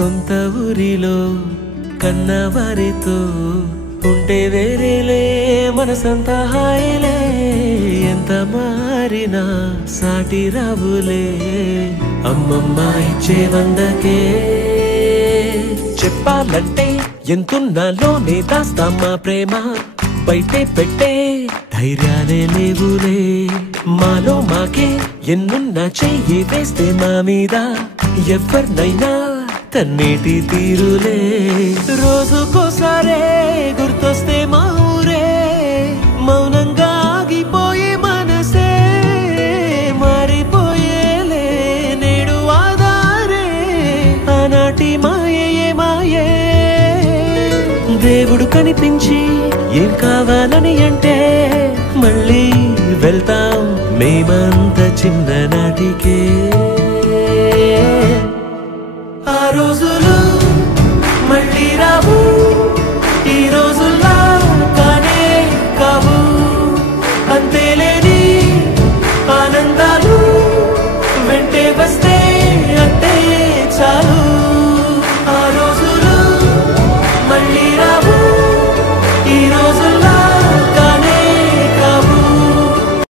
సొంత ఊరిలో కన్నవారితో ఉంటే వేరేలే మనసంతా హాయిలే ఎంత మారినా సాటి రావులే అమ్మమ్మ ఇచ్చే వందకే చెప్పాలంటే ఎంతున్నాలోనే దాస్తామా ప్రేమ బయటే పెట్టే ధైర్యాలే లేవులే మాలో మాకే ఎన్నున్నా చెయ్యి వేస్తే మా మీద ఎవరినైనా కన్నీటి తీరులే రోజుకోసారే గుర్తొస్తే మా ఊరే మౌనంగా ఆగిపోయే మనసే మారిపోయేలే నేడు ఆధారే ఆనాటి మాయే మాయే దేవుడు కనిపించి ఏం కావాలని అంటే మళ్ళీ వెళ్తాం మేమంత చిన్ననాటికే